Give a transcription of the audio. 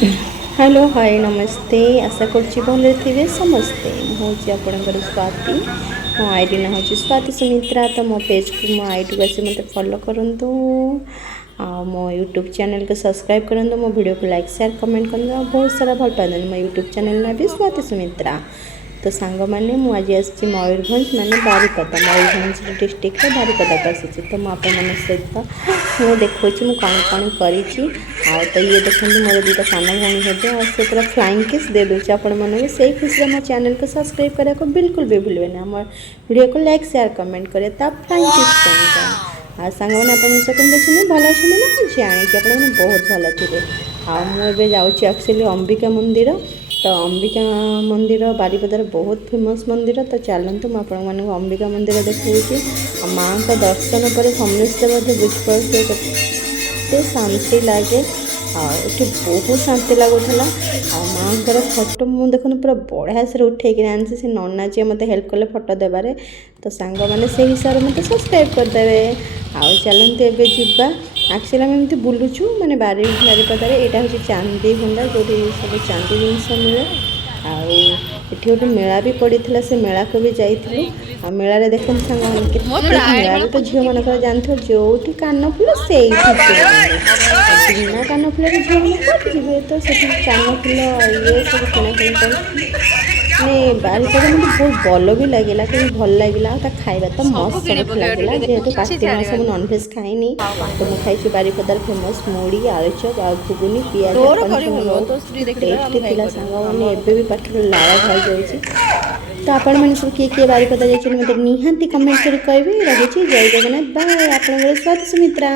Hello hi नमस्ते आशा करुच्ची भले थे समस्ते हूँ आपणकर स्वाति मो आईडी ना हूँ स्वाति सुमित्रा। तो मो पेज को मो आईडी को आसी मत फॉलो करंतु मो यूट्यूब चैनल को सब्सक्राइब करंतु मो वीडियो को लाइक शेयर कमेंट करंतु बहुत सारा भल पाते मो यूट्यूब चैनल ना भी स्वाति सुमित्रा। तो सांग मैंने मुझे आसी मयूरभंज माने बारिपदा मयूरभंज डिस्ट्रिक्ट बारिपदा को आसी। तो मुझे सहित मुझे देखा मुझे कौन कौन करी तो ये देखते मोर दुटा सान भाई हेबे और से पूरा फ्लाइंग किस दे दूचे आपण मैंने से खुशी मो चैनल को सब्सक्राइब करने को बिल्कुल भी भूलें ना। मोर वीडियो को लाइक शेयर कमेंट करें ता फ्लाइंग किस आ सांग मैंने आप सेकेंड देखते भल अच्छे ना मुझे जानी आप बहुत भल थे। मुझे जाऊँगी एक्चुअली अंबिका मंदिर। तो अंबिका मंदिर बारिपदार बहुत फेमस मंदिर। तो चलते मुझे अंबिका मंदिर देखा माँ का दर्शन पर समस्ते बुझे केते शांति लगे ये बहुत शांति लगुला। माँ फोटो मुझे देखो पूरा बढ़िया से उठे आनी से नना जी मत हेल्प कले फोटो देवे। तो सांग मैंने से हिसाब से मत सब्सक्राइब करदे। चलते एवं जीवा एक्चुअली आम एमती बुलूचु माने बारिपदार यहाँ हूँ चांदी भंडार जो सब चांदी जिनस मिले। आठ गोटे मेला भी पड़ा से मेला को भी जाइलु मेला देखते सांग मेला तो झील मान जानते जो कानफुल से बिना कानफुल झील मैंने जी तो कानफुल ये सब किणाकिणी माने बारिपदा मतलब बहुत भल भी लगे कहीं भल लगे खाଇବା तो मस्त सब लगे जेहेतु कार्तिक मास मुझे नॉनभेज खाइनी। तो मुझे खाई बारिपदार फेमस मुड़ी आलुचप आ घुगुनी पियाज टेस्टी थी सांग मैंने एवं भी पाठर लाल खाई जाऊँगी। तो आपण मैंने सब किए बारिपदा जाइए मतलब निहांती कमेंट कर कहे रही। जय जगन्नाथ बाय आप स्वाति सुमित्रा।